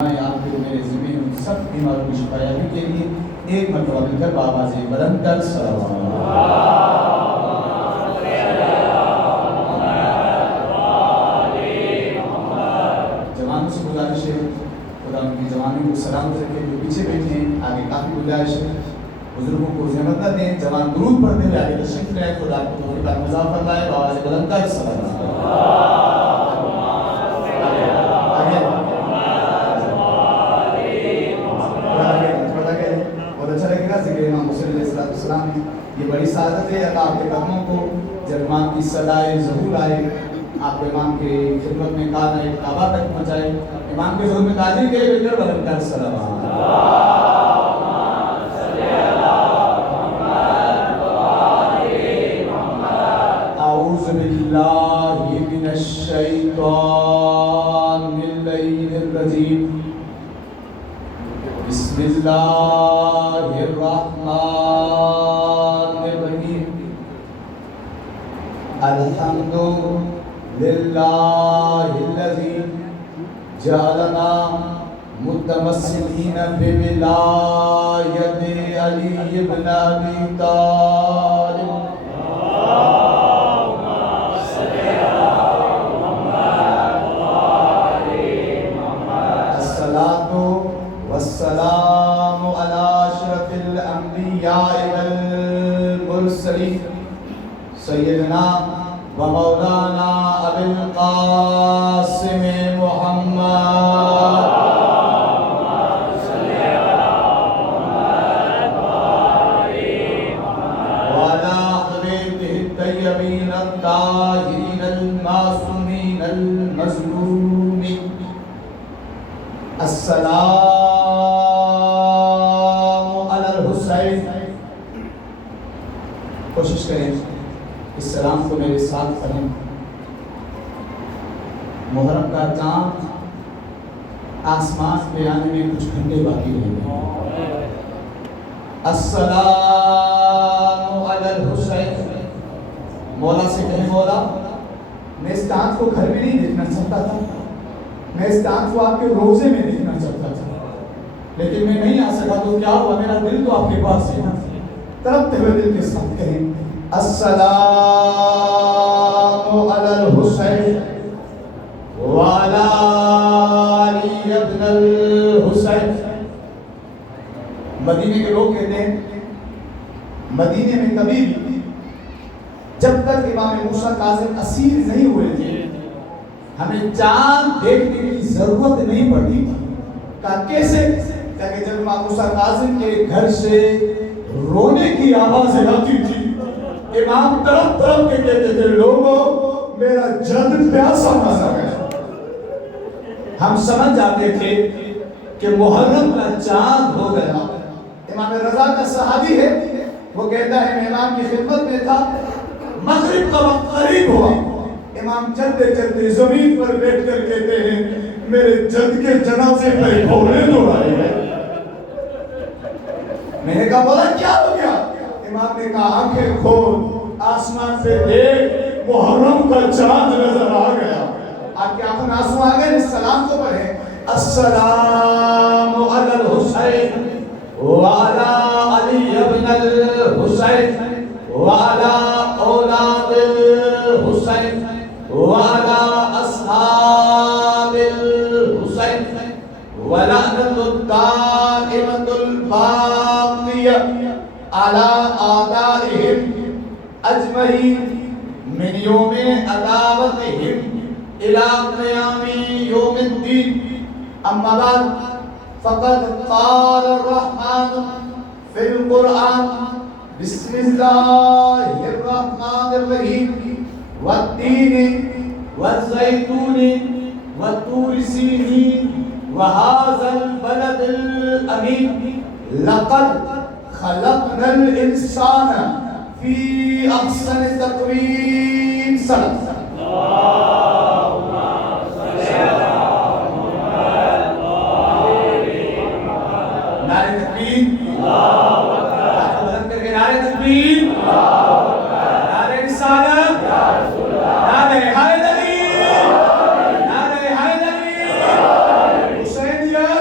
آپ کے میرے ذمہ ان سب بیماروں کی شفایابی کے لیے ایک مرتبہ مل کر بآواز بلند کر جوانوں سے گزارش ہے خدا ان کی جوانوں کو سلامت رکھے، جو پیچھے بیٹھے ہیں آگے کافی گزارش ہے بزرگوں کو زحمت نہ دیں، جوان درود پڑھتے ہوئے آگے تشریف لائیں، خدا آپ کو توفیق عطا مضاف فرمائے، بآواز بلند کر یہ بڑی سعادت ہے اللہ آپ کے قدموں کو جب امام کی صدائے ظہور آئے، آپ کو امام کے خدمت میں کان کعبہ تک پہنچائے، امام کے ظہور میں تعظیم کے لیے بلکہ بلند کر صلوات اعوذ باللہ من الشیطان الرجیم بسم اللہ الرحمن الرحیم الحمد للہ الذی جعلنا متمسکین بولایت علی بن ابی طالب والسلام على اشرف الانبیاء والمرسلین سیدنا و مولانا ابی القاسم محمد وعلى حبیبہ الطیبین الطاہرین المعصومین المظلومین السلام کوشش کریں اس سلام کو میرے ساتھ پڑھیں۔ محرم کا چاند آسمان پہ آنے میں کچھ گھنٹے باقی رہ گئے۔ السلام علی الحسین۔ مولا سے کہیں مولا میں اس چاند کو گھر میں نہیں دیکھنا چاہتا تھا، میں اس چاند کو آپ کے روزے میں دیکھنا چاہتا تھا، لیکن میں نہیں آ سکا تو کیا ہوا، میرا دل تو آپ کے پاس ہے نا۔ تڑپتے ہوئے دل کے ساتھ کہیں السلام علی الحسین وعلی علی ابن الحسین۔ مدینے کے لوگ کہتے ہیں مدینے میں کبھی بھی جب تک امام موسیٰ کاظم اسیر نہیں ہوئے تھے ہمیں چاند دیکھنے کی ضرورت نہیں پڑتی تھی۔ کہا کیسے؟ کہ جب امام موسیٰ کاظم کے گھر سے رونے کی آوازیں آتی تھی، امام تڑپ تڑپ کے کہتے تھے لوگوں میرا جلد پیاسا مارا گیا۔ ہم سمجھ جاتے تھے کہ محرم کا چاند ہو گیا۔ امام رضا کا صحابی ہے، وہ کہتا ہے میں امام کی خدمت میں تھا، مغرب کا وقت قریب ہوا، امام چلتے چلتے زمین پر بیٹھ کر کہتے ہیں میرے جد کے جنازے پر گھوڑے دوڑائے گئے۔ میں نے کہا بولا کیا ہو گیا؟ امام نے کہا آنکھیں کھول، آسمان سے دیکھ، محرم کا چاند نظر آ گیا۔ آپ کی آنکھوں میں آنسو آ گئے، اس سلام کو پڑھیں السلام علی الحسین وعلی علی ابن الحسین وعلی اولاد الحسین وعلی اصحاب الحسین ولعنت الدائمۃ الباقیہ علی اعدائهم اجمعین من یوم عداوتهم الى قیام یوم الدین۔ اما بعد فقد قال الرحمن فی القرآن بسم اللہ الرحمن الرحیم والتین والزیتون والطور سینین وهذا البلد الامین لقد خلقنا الانسان فی احسن تقویم۔ صدق نعرہ تکبیر، بلند کر کے نعرہ تکبیر، نعرہ رسالت، نعرہ حیدری، نعرہ حیدری، حسینیت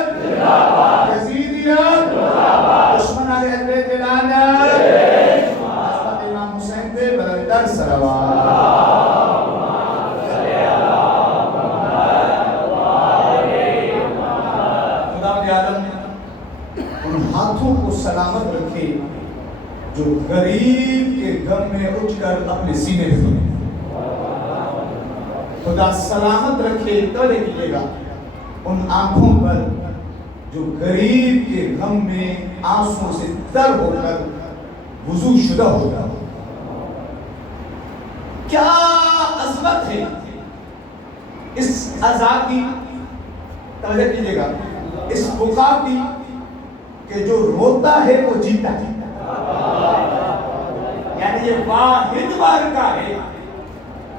ان ہاتھوں کو سلامت رکھے جو غریب کے غم میں اٹھ کر اپنے سینے پہ دھوئے. خدا سلامت رکھے توجہ کیجیے گا ان آنکھوں پر جو غریب کے غم میں آنسوں سے تر ہو کر وضو شدہ ہوگا. کیا عظمت ہے اس عزا کی, توجہ کیجیے گا, اس بکا کی کہ جو روتا ہے وہ جیتا ہے. یعنی یہ واحد بار کا ہے.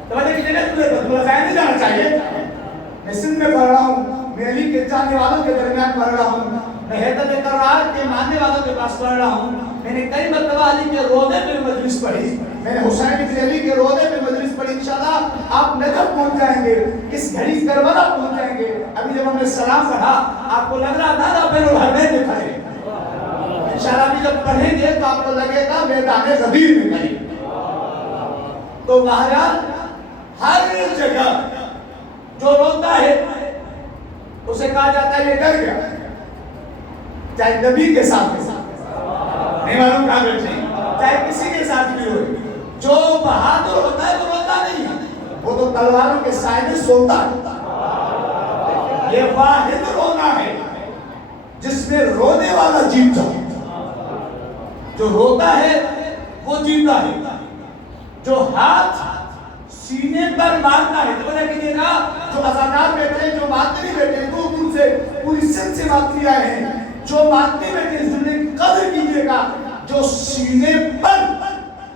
توجہ کیجیے گا, تمہیں ضائع نہیں جانا چاہیے. میں سندھ میں پڑھ رہا ہوں, میں علی کے جاننے والوں کے درمیان پڑھ رہا ہوں, میں حیدر کرار کے ماننے والوں کے پاس پڑھ رہا ہوں. میں نے کئی مرتبہ علی کے روضے میں مجلس پڑھی, میں نے حسین بن علی کے روضے میں مجلس پڑھی. انشاءاللہ آپ نجف پہنچ جائیں گے, اس گھڑی کربلا پہنچ جائیں گے. ابھی جب ہم نے سلام پڑھا آپ کو لگ رہا تھا نا بین الحرمین میں کھڑے. انشاءاللہ ابھی جب پڑھیں گے تو آپ کو لگے گا میدان غدیر میں کھڑے. تو بہرحال ہر جگہ جو روتا ہے اسے کہا جاتا ہے یہ ڈر گیا, چاہے نبی کے ساتھ نہیں معلوم کہاں بیٹھے, چاہے کسی کے ساتھ بھی ہوئے. جو بہادر ہوتا ہے وہ روتا نہیں ہے, وہ تو تلواروں کے سائے میں سوتا ہے. یہ واحد رونا ہے جس میں رونے والا جیتا ہے. جو روتا ہے وہ جیتا ہے. جو ہاتھ سینے پر مارتا ہے, تو کہیے گا جو ازادار بیٹھے ہیں, جو ماتری بیٹھے ہیں, دور دور سے پوری سندھ سے ماتری آئے ہیں, جو ماتری بیٹھے ہیں, اس نے قدر کیجئے گا جو سینے پر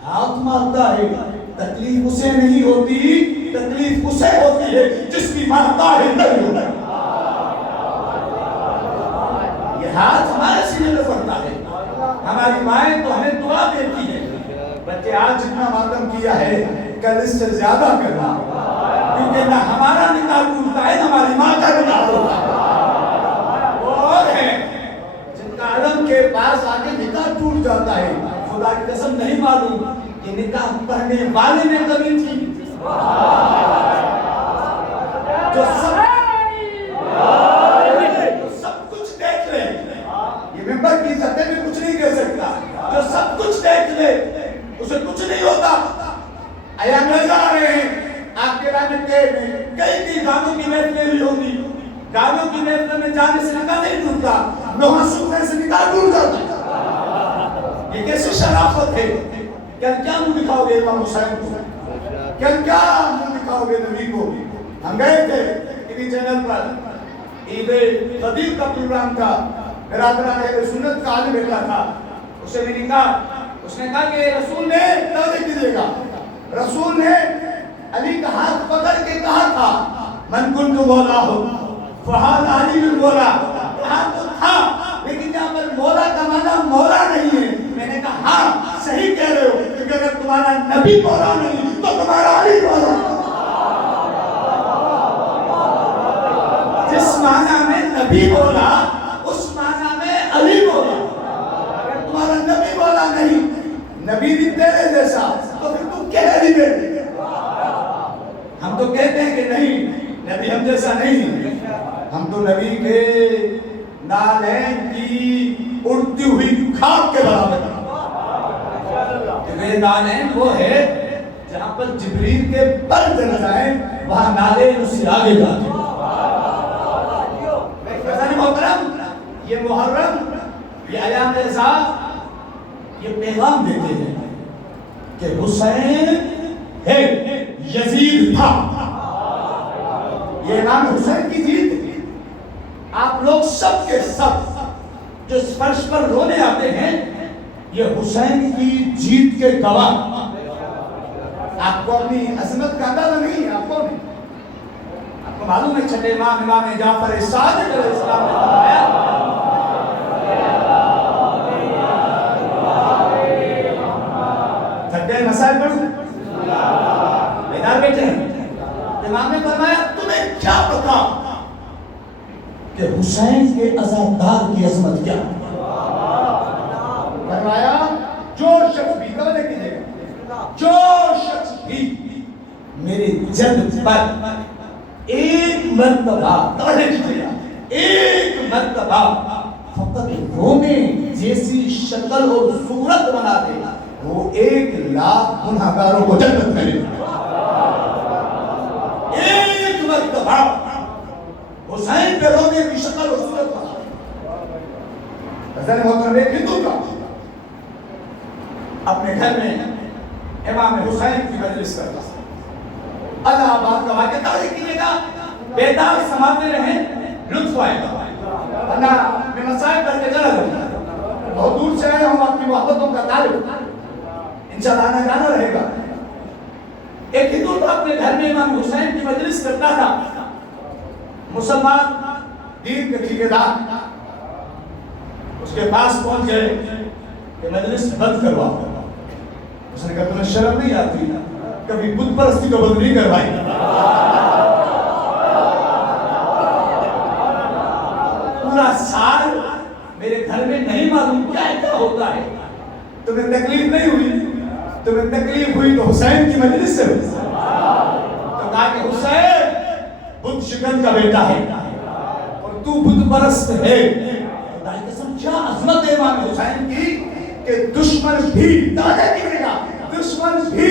ہاتھ مارتا ہے. تکلیف اسے نہیں ہوتی, تکلیف اسے ہوتی ہے جس کی مارتا ہے نہیں ہوتا. یہ ہاتھ ہمارے سینے میں پڑتا ہے. ہماری مائیں تو ہمیں دعا دیتی ہے, بچے آج جتنا ماتم کیا ہے کل اس سے زیادہ کرنا, کیونکہ نہ ہمارا نکاح ٹوٹتا ہے نہ ہماری ماں کا نکاح ہوتا ہے. اور ہے جن کا علم کے پاس آگے نکاح ٹوٹ جاتا ہے, خدا کی قسم نہیں معلوم کہ نکاح پڑھنے والے میں کمی تھی. جو سب کچھ دیکھ لے, یہ ممبر کی سطح میں کچھ نہیں کہہ سکتا, جو سب کچھ دیکھ لے اسے کچھ نہیں ہوتا. ایام نظر آ رہے ہیں آپ کے رائے میں کئی گانوں کی محفلیں بھی ہوگی. گانوں کی محفل میں جانے سے نکاح نہیں ٹوٹتا, نوحہ سننے سے نکاح ٹوٹ جاتا. یہ کیسی شرافت ہے. کیا منہ دکھاؤ گے امام حسین کو, کیا منہ دکھاؤ گے نبی کو. ہم گئے تھے ٹی وی چینل پر, عید قدیر کا پروگرام تھا, برادران اہل سنت کا عالم بیٹھا تھا. اسے میں نے کہا, اس نے کہا کہ رسول نے توجہ کیجیے گا, رسول نے علی کا ہاتھ پکڑ کے کہا تھا من کنت مولا ہو فہذا علی المولا. یہاں تو تھا لیکن یہاں پر مولا کا معنی مولا نہیں ہے. میں نے کہا ہاں صحیح کہہ رہے ہو, کیونکہ اگر تمہارا نبی مولا نہیں تو تمہارا علی مولا. جس معنی میں نبی مولا اس معنی میں علی مولا. اگر تمہارا نبی مولا نہیں, نبی بھی تیرے جیسا, تو پھر تم کہہ رہی بیٹی. ہم تو کہتے ہیں کہ نہیں نبی ہم جیسا نہیں, ہم تو نبی کے نالین کی اڑتی ہوئی خاک کے برابر. یہ نالین وہ ہے جہاں پر جبریل کے پر چل جائیں, وہاں نالین اس سے آگے جاتے. محترم, یہ محرم, یہ ایام اعزاز یہ پیغام دیتے ہیں کہ حسین ہے, یزید تھا. یہ امام حسین کی جیت تھی. آپ لوگ سب کے سب جو اس فرش پر رونے آتے ہیں یہ حسین کی جیت کے گواہ. آپ کو اپنی عظمت کا اندازہ نہیں, آپ کو معلوم ہے چھٹے امام جعفر صادق علیہ السلام نے فرمایا چھٹے مسائل پڑھو بیدار بیٹھے ہیں. امام نے فرمایا تمہیں کیا پتا کہ حسین کے عزادار کی عظمت کیا. فرمایا جو شخص بھی توجہ کیجیے گا, جو شخص بھی میرے جد پر ایک مرتبہ ایک مرتبہ فقط رونے جیسی شکل اور صورت بنا دے، وہ 1,00,000 گناہگاروں کو جنت میں لے جائے۔ ایک مرتبہ حسین پہ رونے کی شکل اور صورت بنا دے۔ حضرت محترم ایک ہندو کا اپنے گھر میں امام حسین کی مجلس کرتا، الہ آباد کا واقعہ تاریخ کیجیے گا، بیدار سماتے رہیں، لطف آئے گا۔ اللہ میں مسائل کر کے چلا جاؤں، بہت دور سے آئے ہم اپنی محبتوں کا طالب، انشاءاللہ آنا جانا رہے گا۔ ایک ہندو تو اپنے گھر میں امام حسین کی مجلس کرتا تھا، مسلمان دین کے ٹھیکیدار اس کے پاس پہنچ گئے کہ مجلس بند کرواؤ۔ اس نے کہا تمہیں شرم نہیں آتی، کبھی بت پرستی کو بند نہیں کروائی؟ پورا سال میرے گھر میں نہیں معلوم کیا ہوتا ہے، تمہیں تکلیف نہیں ہوئی؟ تمہیں تکلیف ہوئی تو حسین کی مجلس سے ہوئی۔ تو کہا کہ حسین بت شکن کا بیٹا ہے اور تو بت پرست ہے۔ خدا کی قسم کیا عظمت ہے امام حسین کی کہ دشمن بھی دشمن بھی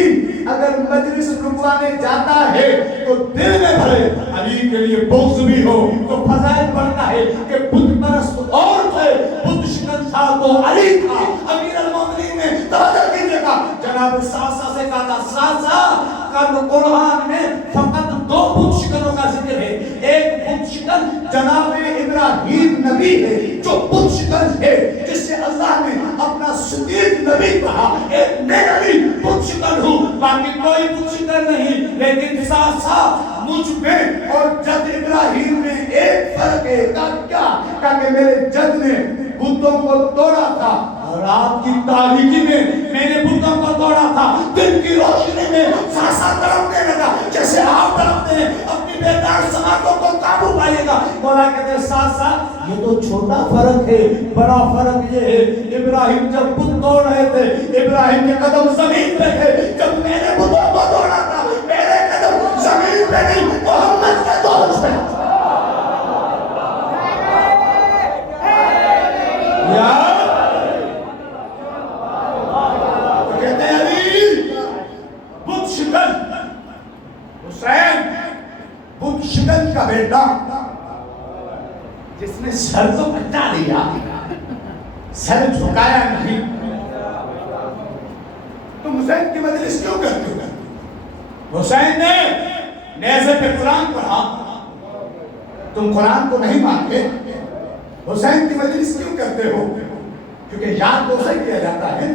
اگر مجلس رکوانے جاتا ہے تو دل میں بھرے، علی کے لیے بغض بھی ہو تو فضائل بڑھتا ہے کہ بت پرست اور تھے، بت شکن تھا تو علی تھا۔ امیر المومنین نے توجہ کیجیے گا، جناب ساسا سے کہا تھا ساسا قرآن میں فقط 2 بت شکنوں کا ذکر ہے، ایک بت شکن جناب ابراہیم نبی ہے جو بت شکن ہے جس سے اللہ نے اپنا صدیق نبی کہا، ایک میں نبی بت شکن ہوں، باقی کوئی بت شکن نہیں۔ لیکن ساتھ ساتھ مجھ میں اور جد ابراہیم میں ایک فرق ہے، کہا کہ میرے جد نے بتوں کو توڑا تھا، رات کی تاریکی میں میں نے بتوں کو توڑا تھا، دن کی روشنی میں ساسا تڑپنے لگا جیسے آپ تڑپتے ہیں، اپنی بیدار سماعتوں کو قابو پائیے گا۔ مولا کہتے ہیں ساسا یہ تو چھوٹا فرق ہے، بڑا فرق یہ ہے ابراہیم جب بت توڑ رہے تھے ابراہیم کے قدم زمین پہ تھے، جب میں نے بتوں کو توڑا تھا میرے قدم زمین پہ نہیں محمد کے دور پہ۔ شکن کا بیٹا جس نے سر تو کٹا لیا، سر جھکایا نہیں، تم حسین کی مجلس کیوں کرتے ہو؟ حسین نے نیزے پہ قرآن پڑھا، تم قرآن کو نہیں مانتے، حسین کی مجلس کیوں کرتے ہو؟ کیونکہ یاد تو اسے کیا جاتا ہے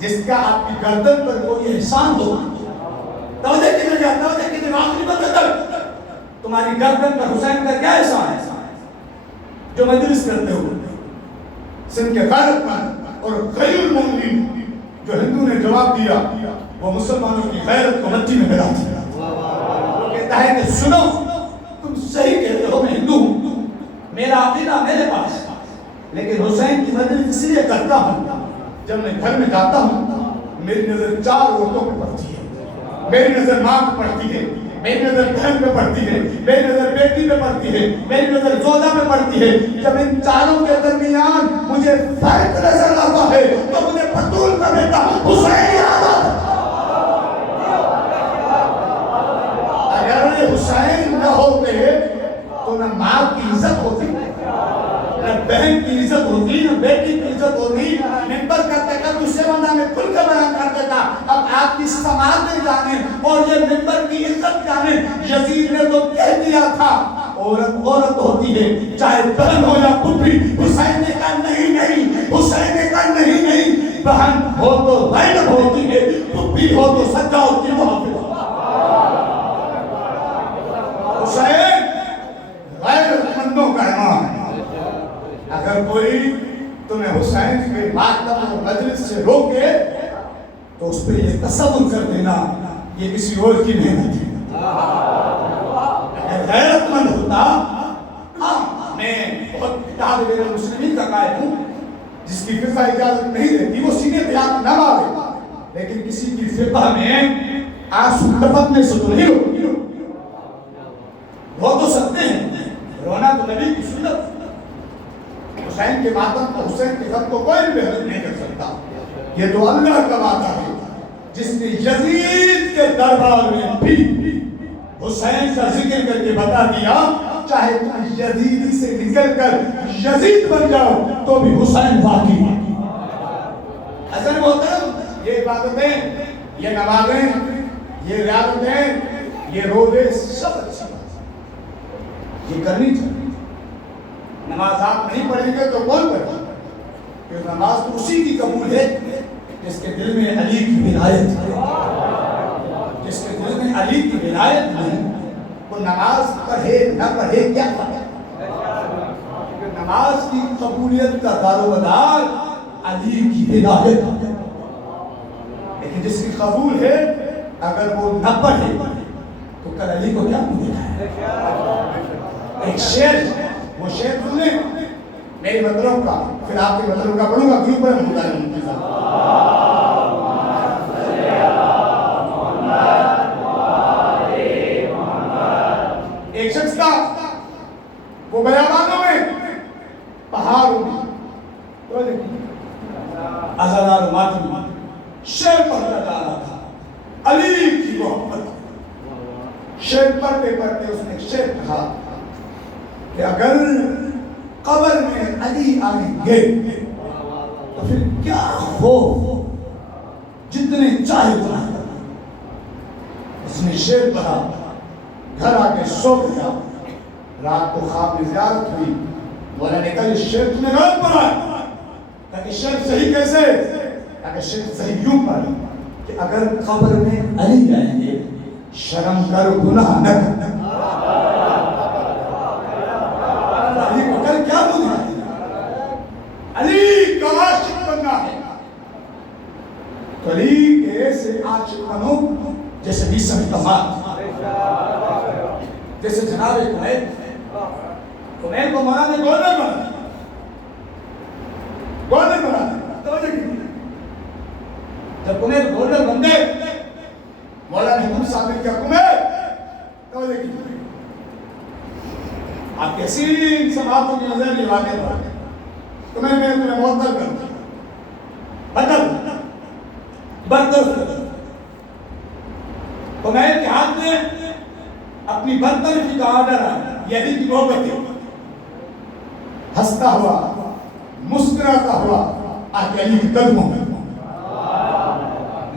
جس کا آپ کی گردن پر کوئی احسان ہو۔ توجہ کیجیے گا، توجہ کیجیے گا، آخری بات ہے تمہاری گردن پر حسین کا کیا احسان ہے جو مجلس کرتے ہو؟ سندھ کے غیرت مند اور غیر المومنین جو ہندو نے جواب دیا وہ مسلمانوں کی غیرت کو مٹی میں ملا دیا۔ وہ کہتا ہے کہ سنو تم صحیح کہتے ہو، میں ہندو ہوں، میرا عقیدہ میرے پاس، لیکن حسین کی مجلس اس لیے کرتا ہوں جب میں گھر میں جاتا ہوں میری نظر 4 عورتوں پہ پڑتی ہے، میری نظر ماں پہ پڑتی ہے، میری نظر بہن پہ پڑتی ہے، میری نظر بیٹی پہ پڑتی ہے، میری نظر زوجہ پہ پڑتی ہے۔ جب ان چاروں کے درمیان مجھے فرق نظر آتا ہے تو مجھے بطول کا بیٹا حسین یاد آتا ہے۔ اگر یہ حسین نہ ہوتے تو نہ ماں کی عزت ہوتی، نہ بہن کی عزت ہوتی، نہ بیٹی کی عزت ہوتی۔ ممبر کرتے کر دوسرے بندہ میں کھل کے بیان کر دیتا، اب آپ کی سماعت نہیں جانے اور یہ ممبر کی عزت جانے۔ یزید نے تو کہہ دیا تھا عورت عورت ہوتی ہے چاہے بہن ہو یا پھوپھی۔ حسین نے کہا نہیں نہیں، حسین نے کہا نہیں نہیں، بہن ہو تو زینب ہوتی ہے، پھوپھی ہو تو سجاد کی محافظ۔ حسین غیرت مندوں کا امام ہے۔ اگر کوئی تمہیں حسین کے ماتم مجلس سے روکے تو اس پہ یہ تصور کر دینا یہ کسی اور کی محنت ہے۔ اگر غیرت مند ہوتا، میں بہت کتاب غیر المسلمین کا قائل ہوں جس کی فقہ اجازت نہیں دیتی وہ سینے پہ ہاتھ نہ مارے، لیکن کسی کی فقہ میں آنسو ٹپکنے سے تو نہیں روتی، رو تو سکتے ہیں، رونا تو نبی کی سنت۔ حسین کے ماتم کو، حسین کے غم کو کوئی بھی محفوظ نہیں کر سکتا. یہ تو اللہ کا وعدہ ہے جس نے یزید کے دربار میں بھی حسین کا ذکر کر کے بتا دیا چاہے تم یزیدی سے نکل کر یزید بن جاؤ تو بھی حسین باقی ہے. حسن محترم، یہ عبادتیں، یہ نمازیں، یہ ریاضتیں، یہ روزے سب اچھی بات یہ کرنی چاہیے. نماز آپ نہیں پڑھیں گے تو کون پڑھے؟ کہ نماز تو اسی کی قبول ہے جس کے دل میں علی کی ولایت ہے. جس کے دل میں علی کی ولایت ہے وہ نماز پڑھے نہ پڑھے کیا پڑھے؟ نماز کی قبولیت کا دارومدار علی کی ولایت ہے. لیکن جس کی قبول ہے اگر وہ نہ پڑھے تو کل علی کو کیا ملے گا؟ ایک شعر، وہ شعر سنیں میری مطلب کا، پھر آپ کے مطلب کا پڑھوں گا. گروپ پر ایک شخص تھا، وہ بیابانوں میں، پہاڑوں میں ازادار ماتم شعر پڑھتا جا رہا تھا علی کی محبت. شعر پڑھتے پڑھتے اس نے ایک شعر کہا کہ اگر قبر میں علی آئیں گے تو پھر کیا خوف، جتنے چاہے اتنا کرنا. اس نے شعر پڑھا، گھر آ کے سو گیا. رات کو خواب میں زیارت ہوئی، مولا نے کہا یہ شعر تم نے غلط پڑھا ہے. تاکہ شعر صحیح کیسے؟ تاکہ شعر صحیح یوں پڑھا کہ اگر قبر میں علی آئیں گے شرم کر گناہ نہ کر. علی کو کل کیا بولنا ہے؟ علی کا عاشق بننا ہے. تو علی کے ایسے عاشق بنو جیسے بھی سبھی تمام، جیسے جناب کمیل کو مولا نے گورنر بنا، گورنر بنا. توجہ کی جب کمیل گورنر بن گئے مولا نے خود ثابت کیا کمیل. توجہ کی آپ کیسی ان سب باتوں کی نظر نہیں واقع ہوا. تمہیں میں تمہیں معطل کروں، بدل برطرف کر. کمیل کے ہاتھ میں اپنی برطرفی کا آرڈر ہے، یہی کی محبت ہے. ہنستا ہوا مسکراتا ہوا آگے علی کے قدموں میں.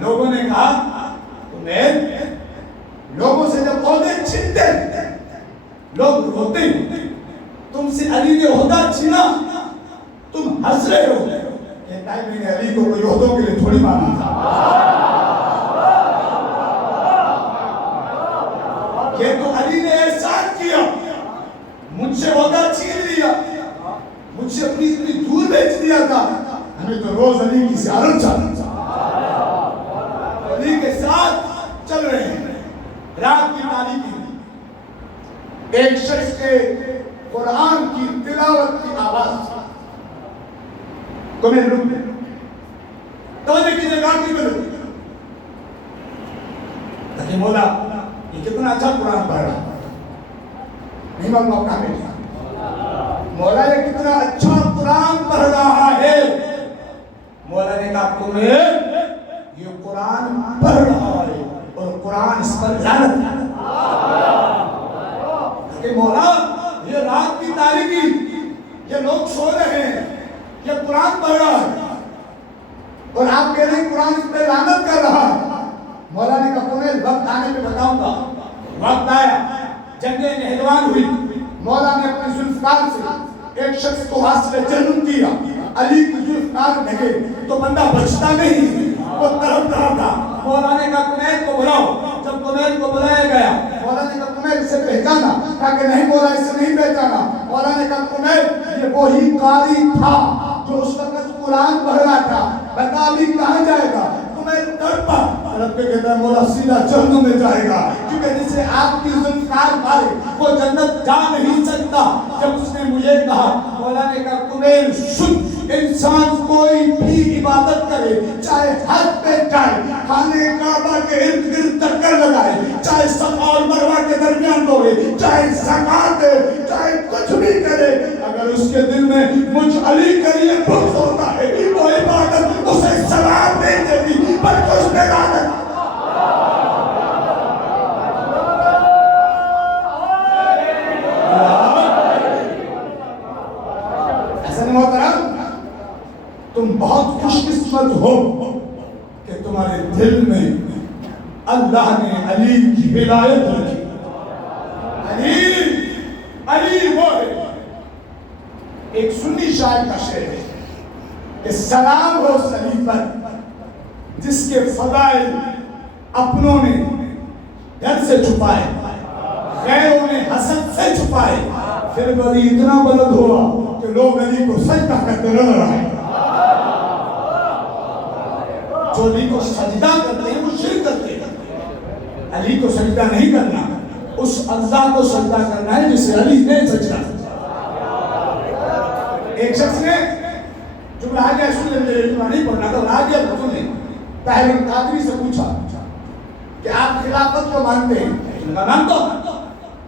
لوگوں نے کہا کمیل، لوگوں سے جب عہدے چھنتے لوگ روتے ہیں، تم سے علی نے عہدہ چھینا تم ہنس رہے ہو. کہتا ہے میں نے علی کو کوئی عہدوں کے لیے تھوڑی مانا تھا. یہ تو علی نے احسان کیا، مجھ سے عہدہ چھین لیا، مجھ سے اپنی اتنی دور بھیج دیا تھا. ہمیں تو روز علی کی زیارت چاہتا تھا، علی کے ساتھ چل رہے ہیں. رات کی تاریکی ایک شخص کے قرآن کی تلاوت کی آواز تمہیں رک دے. توجہ کی جگہ کی میں رک کہ مولا یہ کتنا اچھا قرآن پڑھ رہا نہیں معلوم آپ کہاں بیٹھا. مولا یہ کتنا اچھا قرآن پڑھ رہا ہے. مولا نے کہا تمہیں یہ قرآن پڑھ رہا ہے اور قرآن اس پر لعنت ہے. کہ مولا یہ رات کی تاریکی، یہ لوگ سو رہے ہیں، یہ قرآن پڑھ رہا ہے اور آپ کہہ رہے ہیں قرآن اس پہ لعنت کر رہا ہے. مولا نے کہا تمہیں وقت آنے پہ بتاؤں گا. وقت آیا، جنگ نہروان ہوئی. مولا نے اپنے ذوالفقار سے ایک شخص کو حاصل جنم کیا. علی کی ذوالفقار ڈھکے تو بندہ بچتا نہیں، وہ طرف رہا تھا. مولا نے کہا کمیل کو بلاؤ. جب کمیل کو بلایا گیا مولا نے کہا کمیل اسے پہچانا. کہا کہ نہیں مولا اسے نہیں پہچانا. مولا نے کہا کمیل یہ وہی قاری تھا جو اس وقت قرآن پڑھ رہا تھا، بتا ابھی کہاں جائے گا. کمیل تڑپا، رب پہ کہتا ہے مولا سیدھا جہنم میں جائے گا کیونکہ جسے آپ کی ذوالفقار مارے وہ جنت جا نہیں سکتا. جب اس نے مجھے کہا مولا نے کہا کمیل سن، انسان کوئی بھی عبادت کرے، چاہے حج پہ جائے، خانے کعبہ کے ارد گرد چکر لگائے، چاہے صفا اور مروہ کے درمیان دوڑے، چاہے زکات دے، چاہے کچھ بھی کرے، اگر اس کے دل میں مجھ علی کے لیے بغض ہوتا ہے، وہ عبادت اسے ثواب نہیں دیتی بلکہ اس میں لعنت۔ حسن محترم، تم بہت خوش قسمت ہو کہ تمہارے دل میں اللہ نے علی کی ولایت رکھی۔ علی وہ ہے، ایک سنی شاعر کا شعر ہے کہ سلام ہو سلیم پر جس کے فضائل اپنوں نے ڈر سے چھپائے، غیروں نے حسد سے چھپائے، پھر ولی اتنا بلند ہوا کہ لوگ علی کو سجدہ کرتے نظر آئے۔ جو علی کو سجدہ کرتے ہیں وہ شرک کرتے ہیں۔ علی کو سجدہ نہیں کرنا، اس اللہ کو سجدہ کرنا ہے جسے علی نے سجدہ کیا۔ ایک شخص نے جو راجہ سن لے نہیں پڑھنا تھا، راجہ رسول نے طاہر القادری سے پوچھا کہ آپ خلافت کو مانتے ہیں؟ انہوں نے مانتا ہوں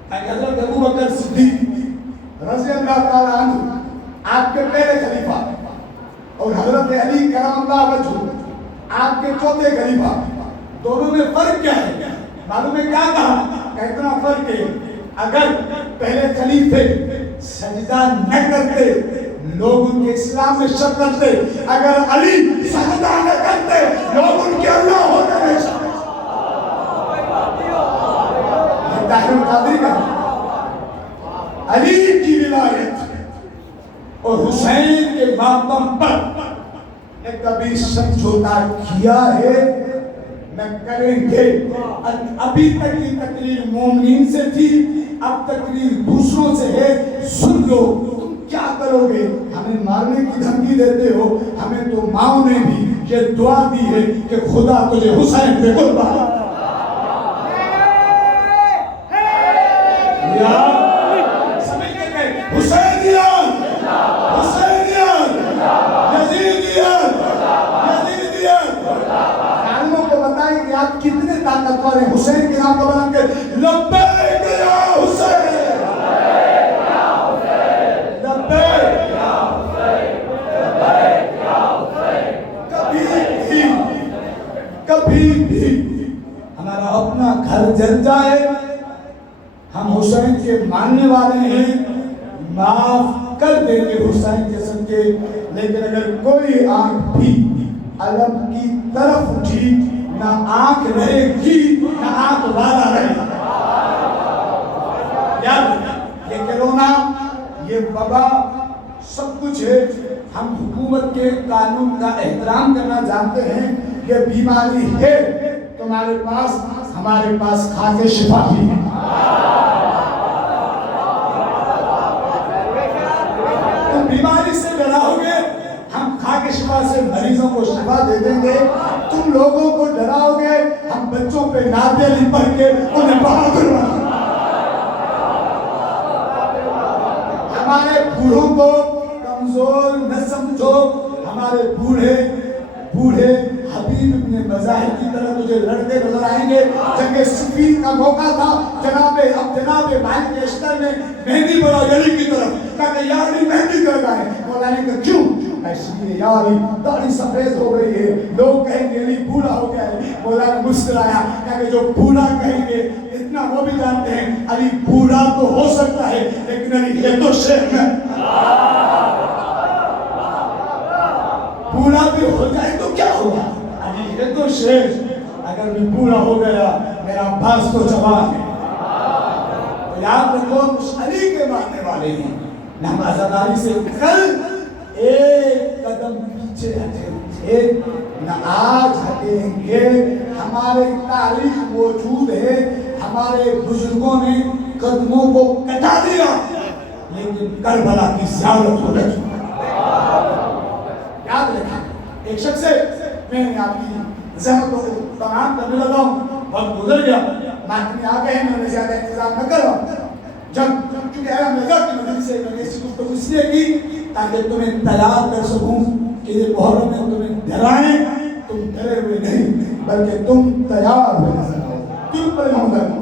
کہ حضرت ابو بکر صدیق رضی اللہ تعالیٰ عنہ آپ کے پہلے خلیفہ اور حضرت علی کرم اللہ وجہہ آپ کے چوتھے خلیفہ، دونوں میں فرق کیا ہے؟ معلوم ہے کیا کہا کہ اتنا فرق ہے، اگر پہلے خلیفے سجدہ نہ کرتے لوگ ان کے اسلام میں شک کرتے، اگر علی سجدہ نہ کرتے لوگ ان کے اللہ ہونے میں شک کرتے۔ یہ طاہر القادری کا علی کی ولایت اور حسین کے ماتم پر نے کبھی سمجھوتا کیا ہے نہ کریں گے۔ ابھی تک کی تقریر مومنین سے تھی، اب تقریر دوسروں سے ہے، سن لو۔ تم کیا کرو گے؟ ہمیں مارنے کی دھمکی دیتے ہو، ہمیں تو ماؤں نے بھی یہ دعا دی ہے کہ خدا تجھے حسین پہ قربان۔ حسینیان، حسینیان، یزیدیان، یزیدیان۔ عالموں کو بتائیں کہ آپ کتنے طاقتور ہیں، حسین کے نام کو بلند کر لبیک یا حسین، لبیک یا حسین، لبیک یا حسین۔ کبھی بھی ہمارا اپنا گھر جل جائے، ہم حسین کے ماننے والے ہیں، معاف کر دیں گے حسین کے صدقے، لیکن اگر کوئی آنکھ بھی علم کی طرف اٹھی، نہ آنکھ رہے گی نہ آنکھ والا رہے گا۔ یاد یہ کرونا، یہ وبا سب کچھ ہے، ہم حکومت کے قانون کا احترام کرنا جانتے ہیں، یہ بیماری ہے تمہارے پاس، ہمارے پاس خاک شفا بھی ہے۔ تم بیماری سے ڈراؤ گے، ہم خاک شفا سے مریضوں کو شفا دے دیں گے۔ تم لوگوں کو ڈراؤ گے، ہم بچوں پہ نعت علی پڑھ کے انہیں بہادر بنا۔ ہمارے بوڑھوں کو کمزور نہ سمجھو، ہمارے بوڑھے حبیب ابن مظاہر کی طرح تجھے لڑتے نظر آئیں گے۔ جنگ صفین کا موقع تھا، جناب مالک اشتر نے مہندی بڑھا علی کی طرف، کہا کہ یا علی مہندی کر رہا ہے۔ مولا نے کہا کیوں؟ ایسی لیے یا علی داڑھی سفید ہو رہی ہے، لوگ کہیں گے علی بوڑھا ہو گیا ہے۔ مولا نے مسکرایا، کہا کہ جو بوڑھا کہیں گے اتنا وہ بھی جانتے ہیں علی بوڑھا تو ہو سکتا ہے لیکن علی ہے تو شیخ ہے۔ بوڑھا بھی ہو جائے تو کیا ہوگا، علی ہے تو شیخ۔ اگر میں بوڑھا ہو گیا میرا عباس تو جوان ہے۔ تو یاد رکھو علی کے ماننے والے ہیں، نماز اداری سے کل ایک قدم پیچھے ہٹے تھے نہ آج ہٹیں گے۔ ہمارے تاریخ موجود ہے، ہمارے بزرگوں نے قدموں کو کٹا دیا لیکن کربلا کی زیارت ہو رہی۔ یاد رکھیں ایک شخص سے میں نے آپ کی زحمت کو تمام کرنے لگا ہوں، وقت گزر گیا، ماتمی آ گئے، میں نے زیادہ انتظام نہ کرا۔ جب چونکہ اہم نظر کی مدد سے میں نے اس گفتگو اس لیے کی تاکہ تمہیں تیار کر سکوں کہ یہ محرم میں تمہیں ڈرائیں، تم ڈرے ہوئے نہیں بلکہ تم تیار ہوئے نظر آؤ۔ کیوں پر محمد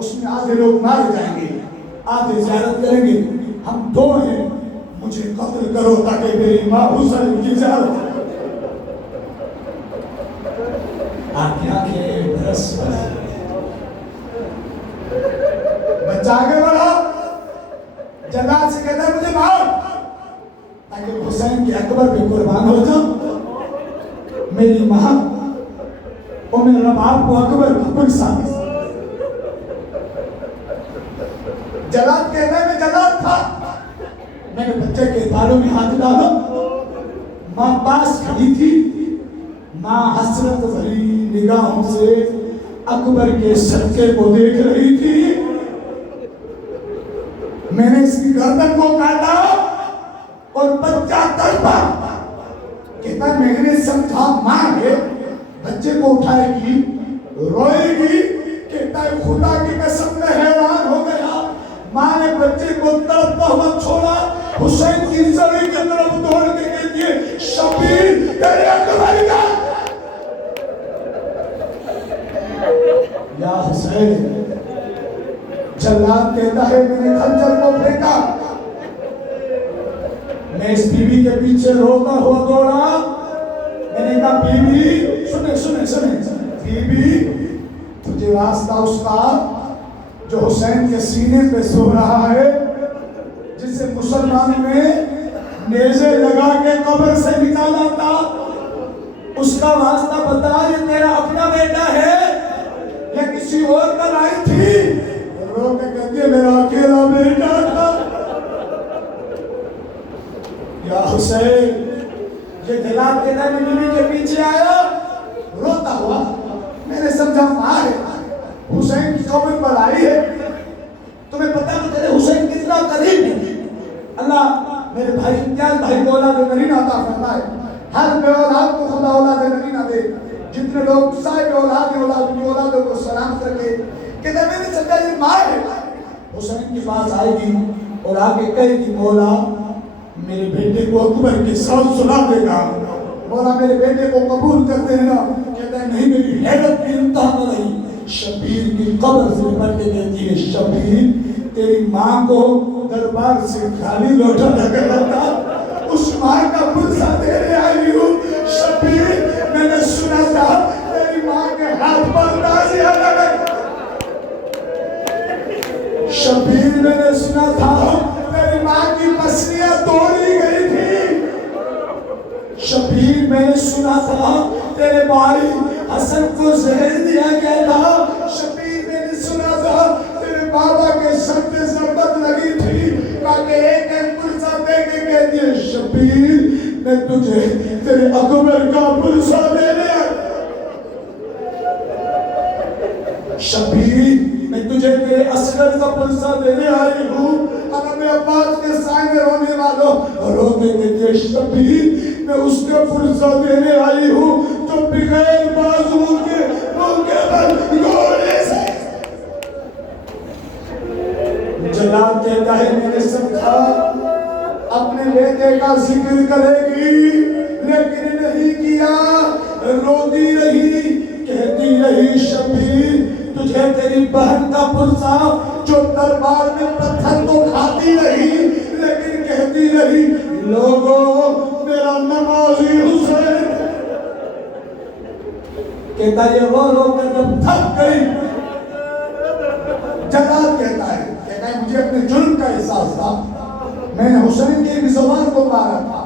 اس میں آدھے لوگ مارے جائیں گے، آدھے زیارت کریں گے، ہم دو ہیں، مجھے قتل کرو تاکہ میری ماں حسین کی زیارت۔ آنکھیں برس بچہ آگے بڑھا، جلال سے کہتا ہے مجھے مار تاکہ حسین کے اکبر پہ قربان ہو جاؤ، میری ماں اور میرا باپ کو اکبر کا پرسا۔ جلال کہتا ہے میں جلال تھا، میں نے بچے کے بالوں میں ہاتھ ڈالا، ماں پاس کھڑی تھی، ماں حسرت بھری نگاہوں سے اکبر کے صدقے کو دیکھ رہی تھی، میں نے اس کی گردن کو کاٹا اور بچہ تڑپا، کہتا ہے میں نے سمجھا ماں ہے بچے کو اٹھائے گی روئے گی، کہتا ہے خدا کی قسم میں حیران ہو گیا، ماں نے بچے کو تڑپتا ہوا چھوڑا، حسین کی زڑی کی طرف دوڑ کے کہتی ہے شبیر تیرے اکبر کا، یا حسین۔ جلال کہتا ہے میں نے خنجر کو پھینکا، میں اس بی بی کے پیچھے روتا ہوا دوڑا، میں نے کہا بی بی سنیں بی بی تجھے واسطہ اس کا جو حسین کے سینے پہ سو رہا ہے، جسے مسلمانوں نے نیزے لگا کے قبر سے نکالا تھا، اس کا واسطہ بتا یہ تیرا اپنا بیٹا ہے یا کسی اور کا لائی تھی؟ رو کے کہتی ہے میرا اکیلا بیٹا تھا، یا حسین۔ یہ جلال کے دن میں بیوی کے پیچھے آیا روتا ہوا، میں نے سمجھا ماں ہے حسین کی قبر پر آئی ہے، تمہیں پتا تو تیرے حسین کتنا قریب ہے، اللہ میرے بھائی امتیاز بھائی کو اولاد نرینہ عطا فرمائے، ہر بے اولاد کو خدا اولاد نرینہ دے، جتنے لوگ صاحب اولاد ہیں اولاد کی اولادوں کو سلامت رکھے، کہ میں نے سمجھا یہ ماں ہے، حسین کے پاس آئے گی اور آگے کہے گی مولا میرے بیٹے کو اکبر کے ساتھ سنا دے گا، مولا میرے بیٹے کو قبول کر دینا، کہتا ہے نہیں میری حیرت کی انتہا نہ رہی، شبیر کی قبر سے نپٹ کے کہتی ہے شبیر تیری ماں کو دربار سے خالی لوٹا لگا رہتا، اس ماں کا پرسہ دینے آئی ہوں، شبیر میں نے سنا تھا تیری ماں کے ہاتھ پر تازیہ لگا، شبیر میں نے سنا تھا تیری ماں کی پسلیاں توڑی گئی تھی، شبیر میں نے سنا تھا تیرے بھائی حسن کو زہر دیا گیا تھا، شبیر میں نے سنا تھا تیرے بابا کے سر پہ ضربت لگی تھی، تاکہ ایک ایک پرسہ دے کے کہہ دیے شبیر میں تجھے تیرے اکبر کا پرسہ دینے شبیر میں تجھے تیرے اصغر کا پرسہ دینے آئی ہوں، اگر میں عباس کے سائے میں رونے والوں رونے کے دے شبیر میں اس کا پرسہ دینے آئی ہوں جو بغیر بازو کے موقع پر گوڑے سے جلال کہتا ہے میں نے سمجھا اپنے بیٹے کا ذکر کرے گی لیکن نہیں کیا، روتی رہی کہتی رہی شبیر تجھے تیری بہن کا پرسہ جو دربار میں پتھر کو کھاتی رہی لیکن کہتی رہی لوگوں میرا نمازی حسین، کہتا ہے رو رو کر جب تھک گئی، جلال کہتا ہے مجھے اپنے جرم کا احساس تھا، میں نے حسین کے زبان کو مارا تھا،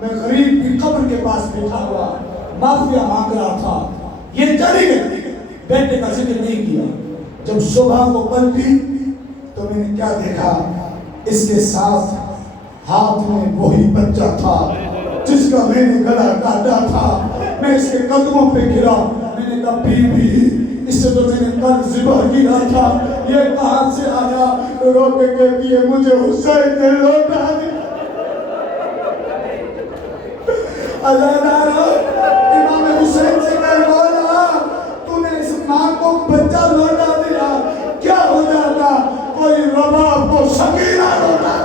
میں غریب کی قبر کے پاس بیٹھا ہوا معافیا مانگ رہا تھا، یہ چلی گئی، بیٹے کا ذکر نہیں کیا، جب صبح کو پلٹی تو میں نے کیا دیکھا، اس کے ساتھ ہاتھ میں وہی بچہ تھا جس کا میں نے گلا کاٹا تھا، میں اس کے قدموں پہ گرا، میں نے کہا بی بی اس سے تو میں نے کل ذبح کیا تھا، یہ کہاں سے آیا، رو کے کہتی ہے مجھے حسین نے لوٹا دیا، عزادارہ امام حسین سے کہہ بولا تو نے اس ماں کو بچہ لوٹا دیا، کیا ہو جاتا کوئی رباب کو سکینہ لوٹا،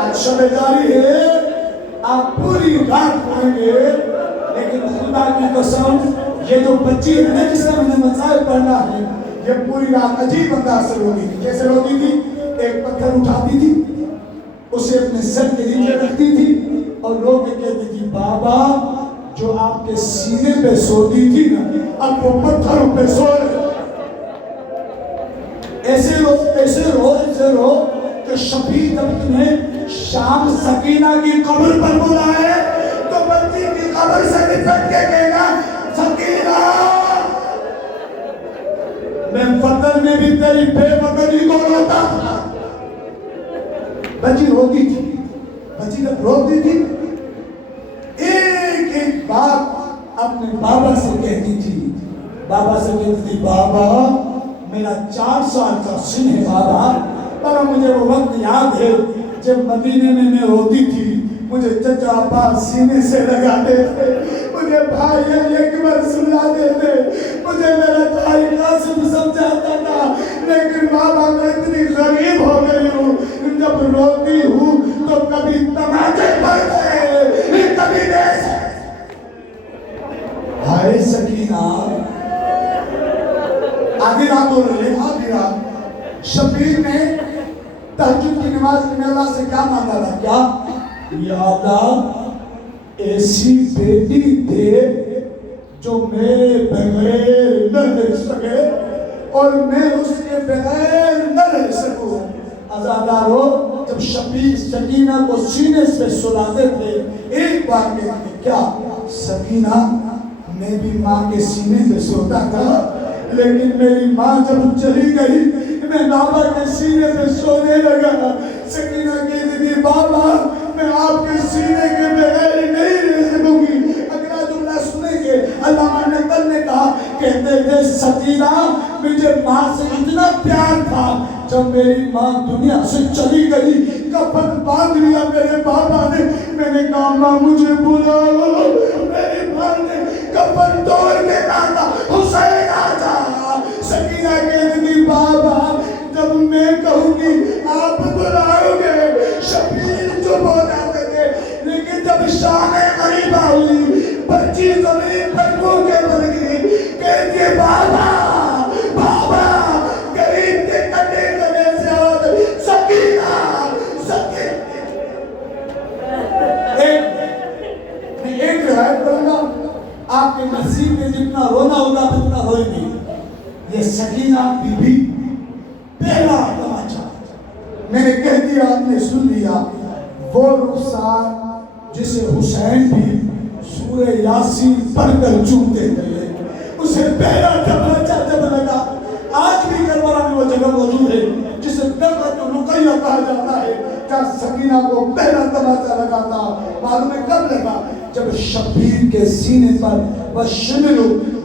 آج شب جاری ہے آپ پوری رات پڑھیں گے لیکن خدا خدا کی قسم یہ جو بچی ہے نا جس کا میں نے مسائل پڑھنا ہے یہ پوری رات عجیب انداز سے روتی تھی. کیسے روتی تھی؟ ایک پتھر اٹھاتی تھی اسے اپنے سر کے نیچے رکھتی تھی اور رو کے کہتی تھی بابا جو آپ کے سینے پہ سوتی تھی نا اب وہ پتھروں پہ سو رہے. ایسے رو کہ شفیع جب تمہیں شام سکینہ کی قبر پر بلائے تو بچی کی قبر سے لپٹ کے کہنا سکینہ میں وطن میں بھی تیری بے وطنی کو روتا تھا. بچی روتی تھی. بچی جب روتی تھی ایک ایک بات اپنے بابا سے کہتی تھی. بابا سے کہتی تھی بابا میرا 4 سال کا سن ہے بابا پر مجھے وہ وقت یاد ہے جب مدینے میں روتی تھی مجھے چچا عباس سینے سے لگاتے تھے مجھے بھائی علی اکبر سناتے تھے مجھے میرا بھائی قاسم سمجھاتا تھا لیکن بابا میں اتنی غریب ہو گئی ہوں جب روتی ہوں تو کبھی تماچے پڑتے کبھی نہیں. ہائے سکینہ آدھی رات ہو رہی ہے. آدھی رات شبیر نے تہجد کی نماز میں اللہ سے کیا مانگا تھا؟ کیا یا اللہ ایسی بیٹی دے جو میرے بغیر نہ رہ سکے اور میں اس کے بغیر نہ رہ سکوں. عزادارو جب شبیر سکینہ کو سینے سے سلاتے تھے ایک بار کہتے کیا سکینہ میں بھی ماں کے سینے سے سوتا تھا لیکن میری ماں جب چلی گئی میں بابا کے سینے پہ سونے لگا. سکینہ کہتی تھی بابا میں آپ کے سینے کے بغیر نہیں رہ سکوں گی. اگلا جملہ سنیں گے علامہ نقل نے کہا کہتے تھے سکینہ مجھے ماں سے اتنا پیار تھا جب میری ماں دنیا سے چلی گئی کفن باندھ لیا میرے بابا نے. میں نے کہا ماں مجھے بلاؤ. میری ماں نے کفن توڑ کے کہا حسین آجا. سکینہ کہتی تھی بابا جب میں کہوں گی آپ بلاؤ گے. شبیر چپ ہو جاتے تھے لیکن جب شام غریبہ ہوئی بچی زمین پر بھوکے مر گئی کہتی ہے بابا بابا غریب کے کٹے گلے سے آواز سکینہ سکینہ. ایک روایت پڑھوں گا آپ کے نصیب میں جتنا رونا ہوگا اتنا روئے گی. یہ سکینہ بی بی پہلا تماچا میں نے کہہ دیا آپ نے سن لیا. وہ رخسار جسے حسین بھی سورہ یاسین پڑھ کر چومتے تھے اسے پہلا تماچا جب لگا. آج بھی کربلا میں وہ جگہ موجود ہے جسے دقت رقیہ کہا جاتا ہے. کیا سکینہ کو پہلا تماچا لگا تھا معلوم ہے کب لگا؟ جب شبیر کے سینے پر وَالشِّمِلُ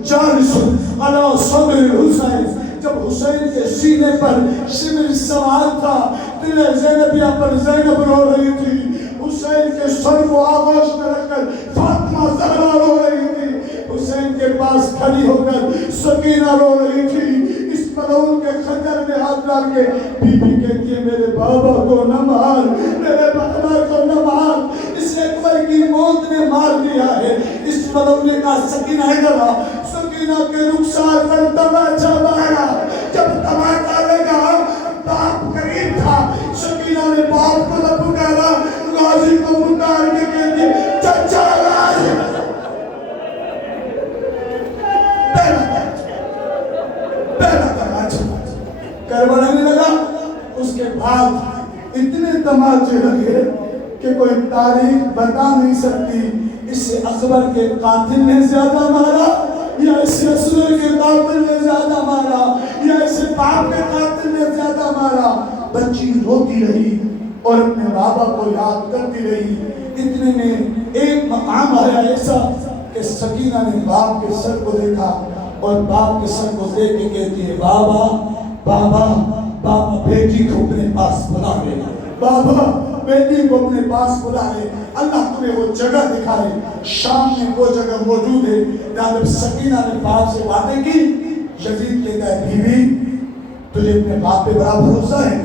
جَالِسٌ عَلَىٰ صَدْرِ الْحُسَيْنِ جب حسین کے سینے پر شمل سوار تھا دل زینبیہ پر زینب رو رہی تھی. حسین کے سر کو آغوش میں رکھ کر فاطمہ زہرا رو رہی تھی. حسین کے پاس کھڑی ہو کر سکینہ رو رہی تھی. اس ملعون کے خنجر میں ہاتھ ڈال کے بی بی کہتی ہے میرے بابا کو نہ مار میرے بابا کو نہ مار. اس اکبر کی موت نے مار دیا ہے. اس ملعون نے کہا سکینہ ادھر آ. سکینہ کے رخسار پر تماچا مارا. جب تماچا لگا باپ قریب تھا. سکینہ نے باپ کو نہ پکارا غازی کو پکار کے کہتی چچا غازی. پہلا تماچا کربلا میں لگا. اس کے بعد اتنے تماچے لگے کہ کوئی تاریخ بتا نہیں سکتی اس سے اکبر کے قاتل نے زیادہ مارا یا اس سے اصغر کے قاتل نے زیادہ مارا یا اس سے باپ کے قاتل نے زیادہ مارا. بچی روتی رہی اور اپنے بابا کو یاد کرتی رہی. اتنے میں ایک مقام آیا ایسا کہ سکینہ نے باپ کے سر کو دیکھا اور باپ کے سر کو دیکھ کے کہتی ہے بابا بابا بابا بیٹی کو اپنے پاس بلا لے. بابا بیٹی کو اپنے پاس بلا لے. اللہ تمہیں وہ جگہ دکھائے. شام میں وہ جگہ موجود ہے جب سکینہ نے باپ سے باتیں کی. یزید کہتا ہے بیوی تجھے اپنے باپ پہ بڑا بھروسہ ہے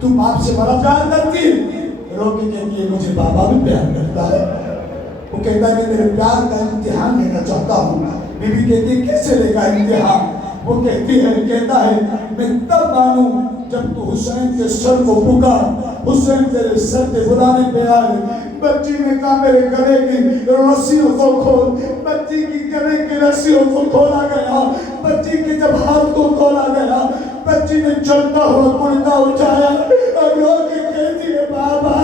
تو باپ سے بڑا پیار کرتی ہے. رو کے کہتی ہے مجھے بابا بھی پیار کرتا ہے. وہ کہتا ہے میں تیرے پیار کا امتحان لینا چاہتا ہوں. بی بی کہتی ہے کیسے لے گا امتحان؟ وہ کہتا ہے میں تب مانوں جب تو حسین کے سر کو پکار. حسین تیرے سر پہ بلانے پہ آئے. بچی نے کہا میرے گلے کی رسیوں کو کھول. بچی کی گلے کی رسیوں کو کھولا گیا. بچی کے جب ہاتھ کو کھولا گیا, بچی نے چلتا ہوا کرتا اٹھایا اور رو کے کہتی ہے بابا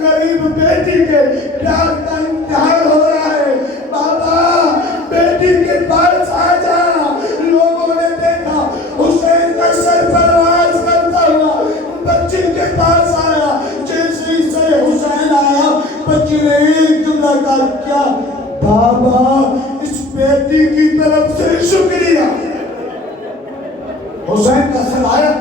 غریب بیٹی کے پیار کا امتحان ہو رہا ہے. بابا بیٹی کے پاس آ جا. لوگوں نے دیکھا حسین کا سر پرواز کرتا ہوا بچی کے پاس آیا. جیسے ہی سر حسین آیا, بچی نے ایک جملہ کہا, کیا بابا اس بیٹی کی طرف سے شکریہ. حسین کا سر آیا,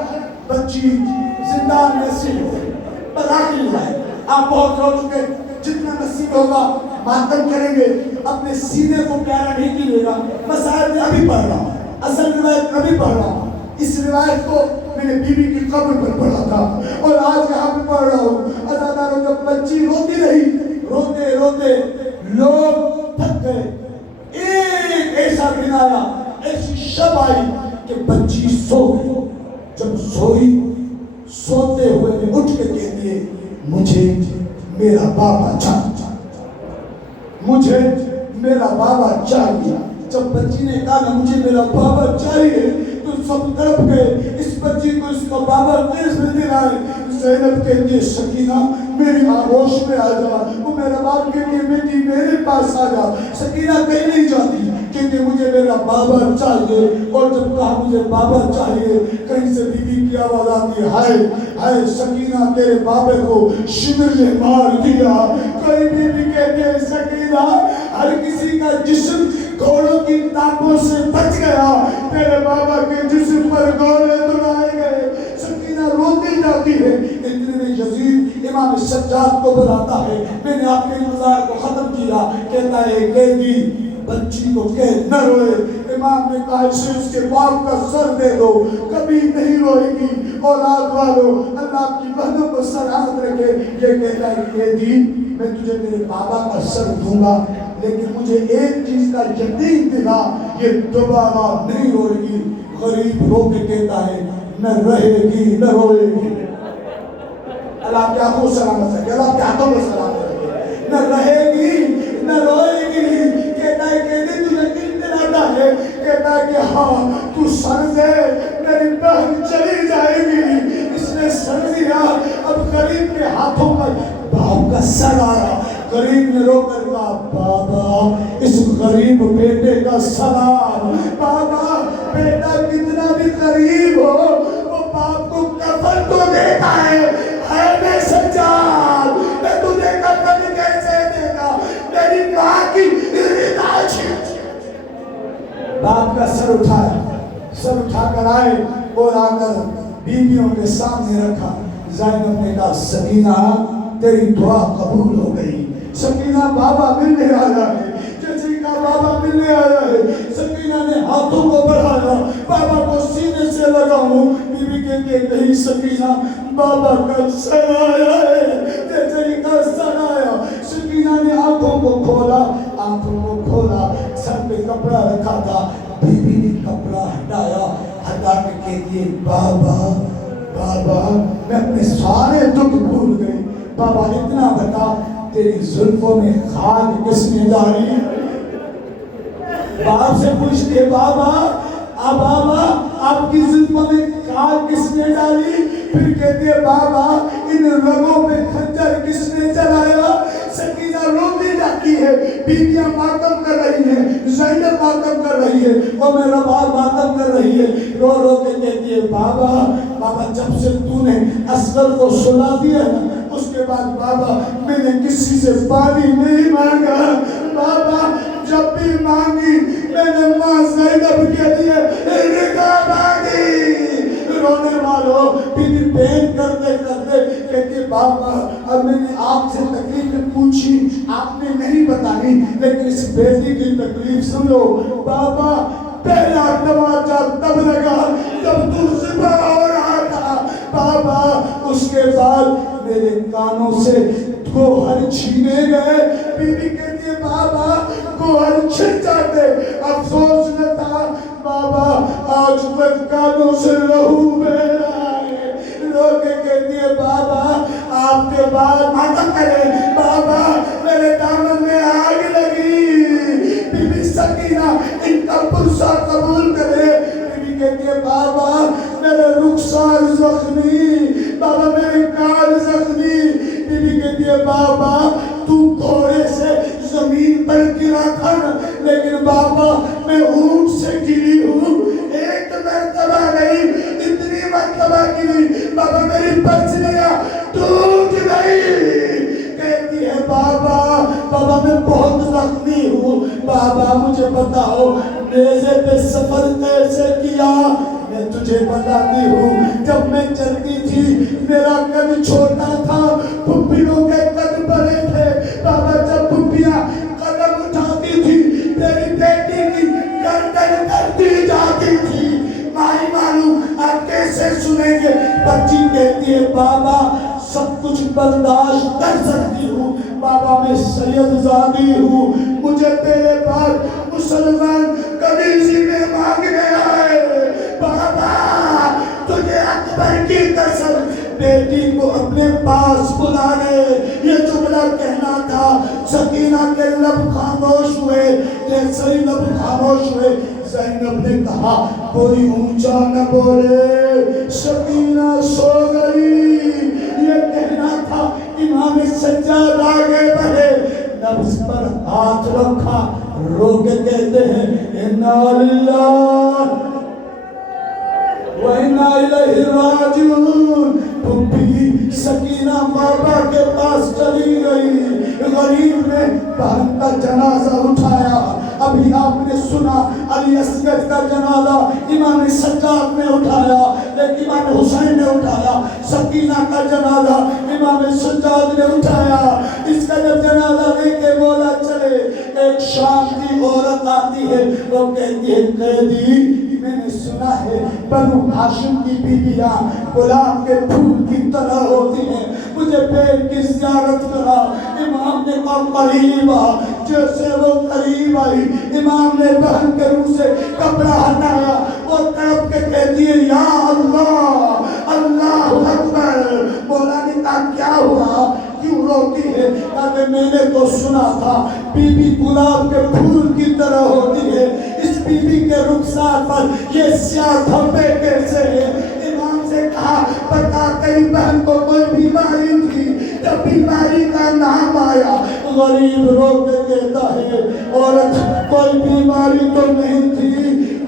بچی زندان میں سیل ہو گئی. بذاکر ہے آپ بہت رو چکے, جتنا نصیب ہوگا ماتم کریں گے. اپنے سینے کو پیارا نہیں ملے گا. مسائل میں ابھی پڑھ رہا ہوں, اصل روایت ابھی پڑھ رہا ہوں. اس روایت کو میں نے بی بی کی قبر پر پڑھا تھا اور آج یہاں پہ پڑھ رہا ہوں. عزاداروں جب بچی روتی رہی, روتے روتے لوگ تھک گئے. ایک ایسا دن آیا, ایسی شب آئی کہ بچی سو گئی. جب سوئی, سوتے ہوئے میں اٹھ کے کہتی ہے مجھے میرا بابا چاہیے, مجھے میرا بابا چاہیے. جب بچی نے کہا نا مجھے میرا بابا چاہیے تو سب تڑپ گئے. اس بچی کو اس کا بابا کیسے دلائے؟ زینب کہتی ہے سکینہ میری آغوش میں آ جا. وہ میرا باپ کہتی ہے بیٹی میرے پاس آ جا. سکینہ کہیں نہیں جاتی, کہتی مجھے میرا بابا چاہیے. اور جب کہا مجھے بابا چاہیے, کہیں سے بی بی کی آواز آتی ہے ہائے ہائے سکینہ تیرے بابے کو شمر نے مار دیا. کوئی بی بی کہتی ہے سکینہ ہر کسی کا جسم گھوڑوں کی ٹانگوں سے بچ گیا, تیرے بابا کے جسم پر گھوڑے دوڑائے گئے. سکینہ روتی جاتی ہے. اتنے میں یزید امام سجاد کو بلاتا ہے. میں نے آپ کے انتظار کو ختم کیا. کہتا ہے قیدی بچی کو کہ نہ روئے. امام نے کہا اسے اس کے باپ کا سر دے دو, کبھی نہیں روئے گی. اولاد والو اللہ آپ کی بہنوں کو سلامت رکھے. یہ کہتا ہے قیدی میں تجھے تیرے بابا کا سر دوں گا, لیکن مجھے ایک چیز کا یقین دلا, یہ دوبارہ نہیں روئے گی. غریب رو کے کہتا ہے نہ رہے گی نہ روئے گی. اللہ آپ کے ہاتھوں سلامت رکھے, اللہ آپ کے ہاتھوں میں سلامت رکھے. نہ رہے گی نہ روئے گی. کہتا ہے کہ تجھے یقین دلاتا ہے, کہتا ہے کہ ہاں تو سر دے میری بہن چلی جائے گی. اس نے سر دیا. اب غریب کے ہاتھوں پر باپ کا سر آیا. غریب نے رو کر کہا بابا اس غریب بیٹے کا سلام. بابا بیٹا کتنا بھی غریب ہو وہ باپ کو کفن تو دیتا ہے. اے میں سجاد میں تجھے کفن کیسے دے گا؟ میری ماں کی رضا چھین. باپ کا سر اٹھایا, سر اٹھا کر آئے اور آ کر بیویوں کے سامنے رکھا. زینب نے کہا سکینہ تیری دعا قبول ہو گئی. سکینہ بابا ملنے آیا ہے. جیسے کہا بابا ملنے آیا ہے, سکینہ نے ہاتھوں کو بڑھایا, بابا کو سینے سے لگاؤں. بی بی کہتی ہے نہیں سکینہ بابا کا سر آیا ہے. جیسے ہی کا سر آیا سکینہ نے آنکھوں کو کھولا, آنکھوں کو کھولا, سر پہ کپڑا رکھا تھا. بی بی نے کپڑا ہٹایا, ہٹا کے کہتی ہے بابا بابا میں اپنے سارے دکھ بھول گئی. بابا اتنا بتا تیری زلفوں میں خاک کس نے ڈالی؟ باپ سے پوچھتے بابا بابا آپ کی زلفوں میں خاک کس نے ڈالی؟ پھر کہتے بابا ان رگوں پہ خنجر کس نے چلایا؟ سکینہ روتی جاتی ہے. بیویاں ماتم کر رہی ہیں, زینب ماتم کر رہی ہے, اور میرا باپ ماتم کر رہی ہے. رو رو کے کہتی ہے بابا بابا جب سے تو نے اصغر کو سلا دیا نا اس کے بعد بابا میں نے کسی سے پانی نہیں مانگا. بابا جب بھی مانگی میں نے ماں زینب کے لیے رضا مانگی. رونے والوں بیوی بین کرتے کرتے کہتی بابا اب میں نے آپ سے تکلیف پوچھی آپ نے نہیں بتائی, لیکن اس بیٹی کی تکلیف سنو. بابا پہلا تماچا تب لگا جب تو ذبح ہو رہا تھا. بابا اس کے بعد میرے کانوں سے گوہر چھینے گئے. بی بی کہتی ہے بابا گوہر چھن جاتے. افسوس نہ تھا بابا آج تک کانوں سے لہو بہ رہا ہے. رو کے کہتی ہے بابا آپ کے بعد ماتا کرے بابا میرے دامن میں آگ لگی. بی بی سکینہ ان کا پرسہ قبول کرے. بی بی کہتی ہے بابا میرے رخسار زخمی, بابا میرے کان زخمی. بی بی کہتی ہے بابا تو گھوڑے سے زمین پر گرا تھا لیکن بابا میں اونٹ سے گری ہوں. ایک مرتبہ نہیں اتنی مرتبہ گری بابا میری پسلیاں ٹوٹ گئی. کہتی ہے بابا میں بہت زخمی ہوں. بابا مجھے بتاؤ نیزے پہ سفر کیسے کیا؟ میں تجھے بتاتی ہوں جب میں چلتی تھی میرا قد چھوٹا تھا, پھپھیوں کے قد بڑے تھے. بابا جب پھپھیاں قدم اٹھاتی تھی تیری بیٹی کی گردن کٹی جاتی تھی. مائی معلوم آپ کیسے سنیں گے. بچی کہتی ہے بابا سب کچھ برداشت کر سکتی ہوں. بابا میں سید زادی ہوں, مجھے تیرے پاس مسلمان کلیجی میں مانگنے آئے. بابا تجھے اکبر کی قسم بیٹی کو اپنے پاس بلا لے. یہ جملہ کہنا تھا. سکینہ کے لب خاموش ہوئے. جیسے ہی لب خاموش ہوئے زینب نے کہا کوئی اونچا نہ بولے, سکینہ سو گئی. یہ کہنا تھا. امام سجاد آگے بڑھے, نبض پر ہاتھ رکھا, رو کے کہتے ہیں انا للہ وَإِنَّا إِلَيْهِ رَاجِعُونَ. پھپھی سکینہ بابا کے پاس چلی گئی. غریب نے بہن کا جنازہ اٹھایا. ابھی آپ نے سنا علی اصغر کا جنازہ امام سجاد نے اٹھایا, لیکن امام حسین نے اٹھایا. سکینہ کا جنازہ امام سجاد نے اٹھایا. اس کا جب جنازہ لے کے مولا چلے, ایک شام کی عورت آتی ہے. وہ کہتی ہے قیدی میں نے سنا ہے بنو ہاشم کی بیویاں گلاب کے پھول کی طرح ہوتی ہیں, مجھے بیٹھ کی زیارت کرا. امام نے کہا قریب آ. جیسے وہ قریب آئی امام نے بہن کے منہ سے کپڑا ہٹایا. وہ تڑپ کے کہتی ہے یا اللہ اللہ اکبر. مولا نے کہا کیا ہوا, کیوں روتی ہے؟ کہ میں نے تو سنا تھا بی بی گلاب کے پھول کی طرح ہوتی ہے. اس بی بی کے رخسار پر یہ سیاہ دھبے کیسے ہیں؟ امام سے کہا بتا تیری بہن کو کوئی بیماری تھی؟ جب بیماری کا نام آیا غریب رو کے کہتا ہے عورت کوئی بیماری تو نہیں تھی.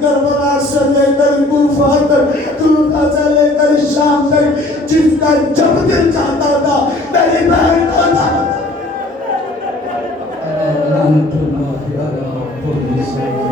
کربلا سے لے کر کوفہ تک, کوفہ سے لے کر شام تک جس کا جب دل چاہتا